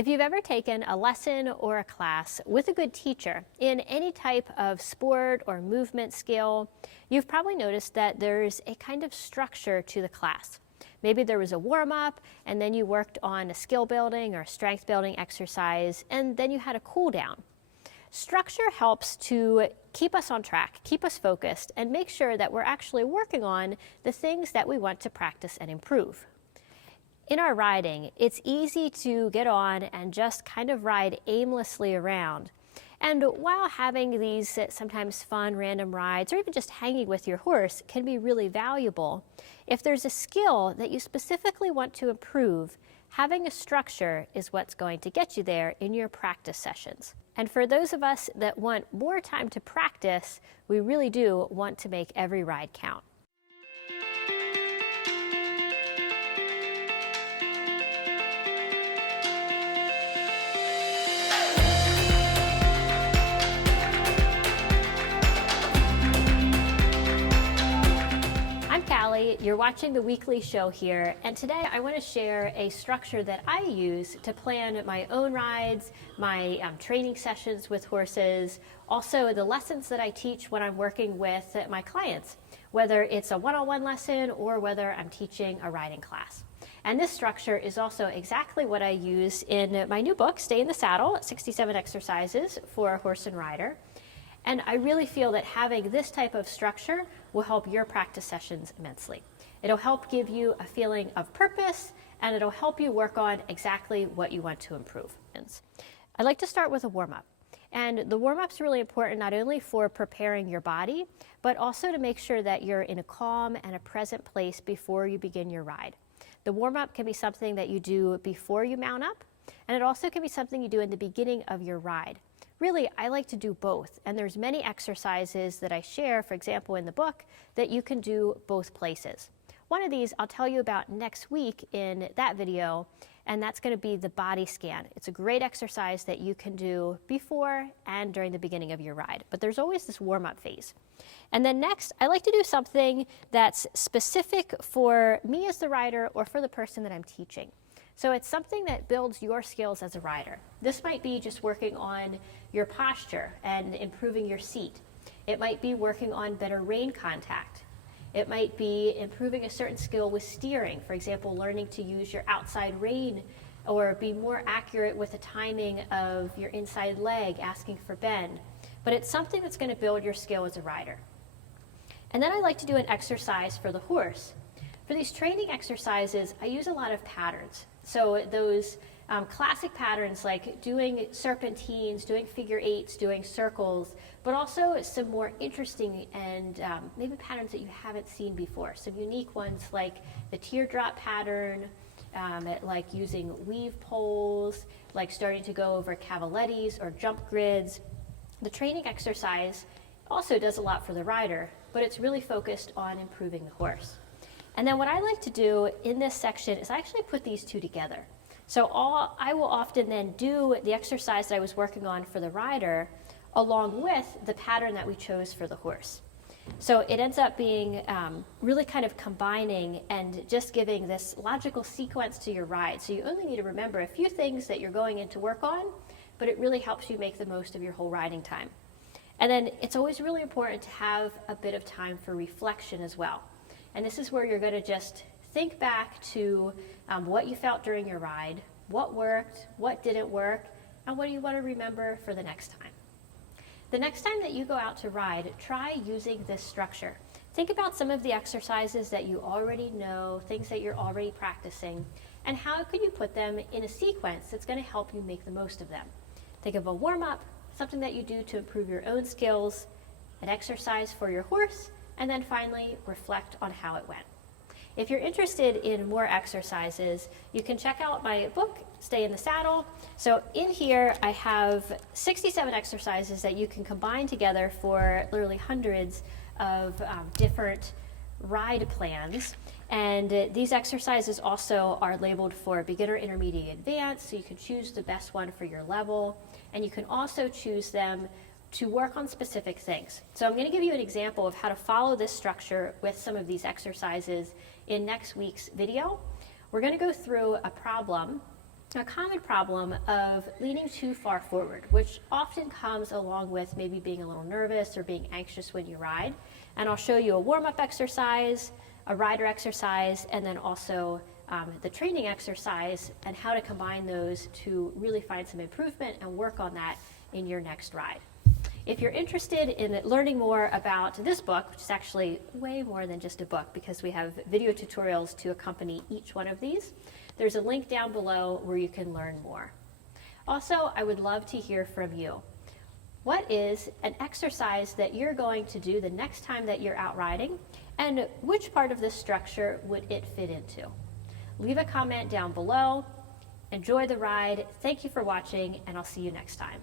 If you've ever taken a lesson or a class with a good teacher in any type of sport or movement skill, you've probably noticed that there's a kind of structure to the class. Maybe there was a warm-up, and then you worked on a skill building or strength building exercise, and then you had a cool down. Structure helps to keep us on track, keep us focused, and make sure that we're actually working on the things that we want to practice and improve. In our riding, it's easy to get on and just kind of ride aimlessly around. And while having these sometimes fun random rides or even just hanging with your horse can be really valuable, if there's a skill that you specifically want to improve, having a structure is what's going to get you there in your practice sessions. And for those of us that want more time to practice, we really do want to make every ride count. You're watching the weekly show here, and today I want to share a structure that I use to plan my own rides, my training sessions with horses, also the lessons that I teach when I'm working with my clients, whether it's a one-on-one lesson or whether I'm teaching a riding class. And this structure is also exactly what I use in my new book, Stay in the Saddle, 67 Exercises for a Horse and Rider. And I really feel that having this type of structure will help your practice sessions immensely. It'll help give you a feeling of purpose, and it'll help you work on exactly what you want to improve. I'd like to start with a warm-up. And the warm-up's really important not only for preparing your body, but also to make sure that you're in a calm and a present place before you begin your ride. The warm-up can be something that you do before you mount up, and it also can be something you do in the beginning of your ride. Really, I like to do both, and there's many exercises that I share, for example, in the book, that you can do both places. One of these I'll tell you about next week in that video, and that's going to be the body scan. It's a great exercise that you can do before and during the beginning of your ride, but there's always this warm-up phase. And then next, I like to do something that's specific for me as the rider or for the person that I'm teaching. So it's something that builds your skills as a rider. This might be just working on your posture and improving your seat. It might be working on better rein contact. It might be improving a certain skill with steering. For example, learning to use your outside rein or be more accurate with the timing of your inside leg, asking for bend. But it's something that's going to build your skill as a rider. And then I like to do an exercise for the horse. For these training exercises, I use a lot of patterns. So those classic patterns like doing serpentines, doing figure eights, doing circles, but also some more interesting and maybe patterns that you haven't seen before. Some unique ones like the teardrop pattern, like using weave poles, like starting to go over cavalettis or jump grids. The training exercise also does a lot for the rider, but it's really focused on improving the horse. And then what I like to do in this section is I actually put these two together. So I will often then do the exercise that I was working on for the rider along with the pattern that we chose for the horse. So it ends up being really kind of combining and just giving this logical sequence to your ride. So you only need to remember a few things that you're going in to work on, but it really helps you make the most of your whole riding time. And then it's always really important to have a bit of time for reflection as well. And this is where you're going to just think back to what you felt during your ride, what worked, what didn't work, and what do you want to remember for the next time. The next time that you go out to ride, try using this structure. Think about some of the exercises that you already know, things that you're already practicing, and how could you put them in a sequence that's going to help you make the most of them. Think of a warm-up, something that you do to improve your own skills, an exercise for your horse, and then finally reflect on how it went. If you're interested in more exercises, you can check out my book, Stay in the Saddle. So in here, I have 67 exercises that you can combine together for literally hundreds of different ride plans. And these exercises also are labeled for beginner, intermediate, advanced, so you can choose the best one for your level. And you can also choose them to work on specific things. So I'm going to give you an example of how to follow this structure with some of these exercises in next week's video. We're going to go through a problem a common problem of leaning too far forward, which often comes along with maybe being a little nervous or being anxious when you ride. And I'll show you a warm-up exercise, a rider exercise, and then also the training exercise and how to combine those to really find some improvement and work on that in your next ride. If you're interested in learning more about this book, which is actually way more than just a book because we have video tutorials to accompany each one of these, there's a link down below where you can learn more. Also, I would love to hear from you. What is an exercise that you're going to do the next time that you're out riding, and which part of this structure would it fit into? Leave a comment down below. Enjoy the ride. Thank you for watching, and I'll see you next time.